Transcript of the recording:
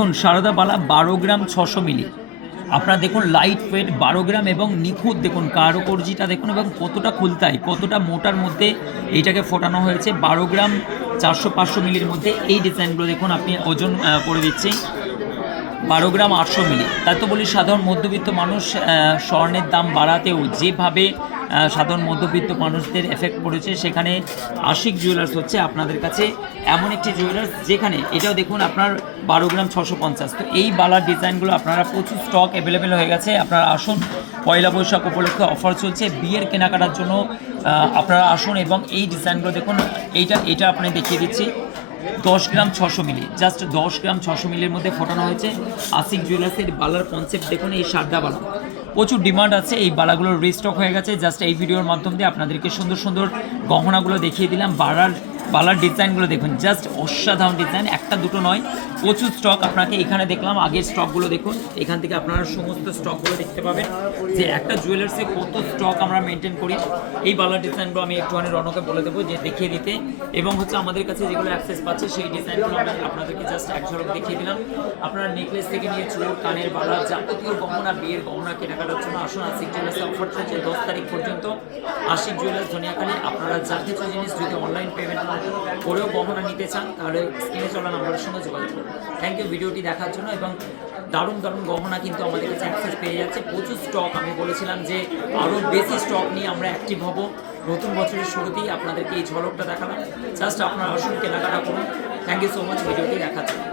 দেখুন সারদা বালা বারো গ্রাম ছশো মিলি। আপনারা দেখুন লাইট ওয়েট বারো গ্রাম এবং নিখুঁত দেখুন, কারুকর্জিটা দেখুন এবং কতটা খুলতাই, কতটা মোটার মধ্যে এইটাকে ফোটানো হয়েছে। বারো গ্রাম চারশো পাঁচশো মিলির মধ্যে এই ডিজাইনগুলো দেখুন, আপনি ওজন করে দিচ্ছি বারো গ্রাম আটশো মিলি। তাই তো বলি সাধারণ মধ্যবিত্ত মানুষ স্বর্ণের দাম বাড়াতেও যেভাবে সাধারণ মধ্যবিত্ত মানুষদের এফেক্ট পড়েছে। সেখানে আশিক জুয়েলার্স হচ্ছে আপনাদের কাছে এমন একটি জুয়েলার্স যেখানে, এটাও দেখুন আপনার বারো গ্রাম ছশো পঞ্চাশ। তো এই বালার ডিজাইনগুলো আপনারা প্রচুর স্টক অ্যাভেলেবেল হয়ে গেছে। আপনারা আসুন, পয়লা বৈশাখ উপলক্ষে অফার চলছে। বিয়ের কেনাকাটার জন্য আপনারা আসুন এবং এই ডিজাইনগুলো দেখুন, এইটা, এটা আপনি দেখিয়ে দিচ্ছি। দশ গ্রাম ছশো মিলি জাস্ট দশ গ্রাম ছশো মিলির মধ্যে ফোটানো হয়েছে। আশিক জুয়েলার্সের বালার কনসেপ্ট দেখুন, এই সারদা বালা। প্রচুর ডিমান্ড আছে, এই বালাগুলোর রিস্টক হয়ে গেছে। জাস্ট এই ভিডিওর মাধ্যম দিয়ে আপনাদেরকে সুন্দর সুন্দর গহনাগুলো দেখিয়ে দিলাম। বাড়ার বালার ডিজাইনগুলো দেখুন। জাস্ট অসাধারণ ডিজাইন একটা দুটো নয়। প্রচুর স্টক আপনাকে এখানে দেখলাম। আগের স্টকগুলো দেখুন, এখান থেকে আপনারা সমস্ত স্টকগুলো দেখতে পাবেন। যে একটা জুয়েলার্সে কত স্টক আমরা মেনটেন করি, এই বালার ডিজাইনগুলো আমি একটু অনেক রনকে বলে দেবো, যে দেখিয়ে দিতে। এবং হচ্ছে আমাদের কাছে যেগুলো অ্যাক্সেস পাচ্ছে, সেই ডিজাইনগুলো আমি আপনাদেরকে জাস্ট এক ঝলক দেখিয়ে দিলাম। আপনারা নেকলেস থেকে নিয়ে চোর কানের বালা, যাবতীয় গহনা, বিয়ের গহনা, কেনাকাটার জন্য আসুন আশিক জুয়েলার্সে অফার চলছে দশ তারিখ পর্যন্ত। আশিক জুয়েলার্স ধনিয়াখালী, আপনারা যা কিছু জিনিস যদি অনলাইন পেমেন্ট করেও গহনা নিতে চান, তাহলে স্ক্রিনে চলা নাম্বারের সঙ্গে যোগাযোগ করুন। থ্যাংক ইউ ভিডিওটি দেখার জন্য এবং দারুণ দারুণ গহনা কিন্তু আমাদের কাছে অ্যাক্সেস পেয়ে যাচ্ছে। প্রচুর স্টক আমি বলেছিলাম যে আরও বেশি স্টক নিয়ে আমরা অ্যাক্টিভ হব। নতুন বছরের শুরুতেই আপনাদেরকে এই ঝলকটা দেখালাম। জাস্ট আপনারা আসুন, কেনাকাটা করুন। থ্যাংক ইউ সো মাচ ভিডিওটি দেখার জন্য।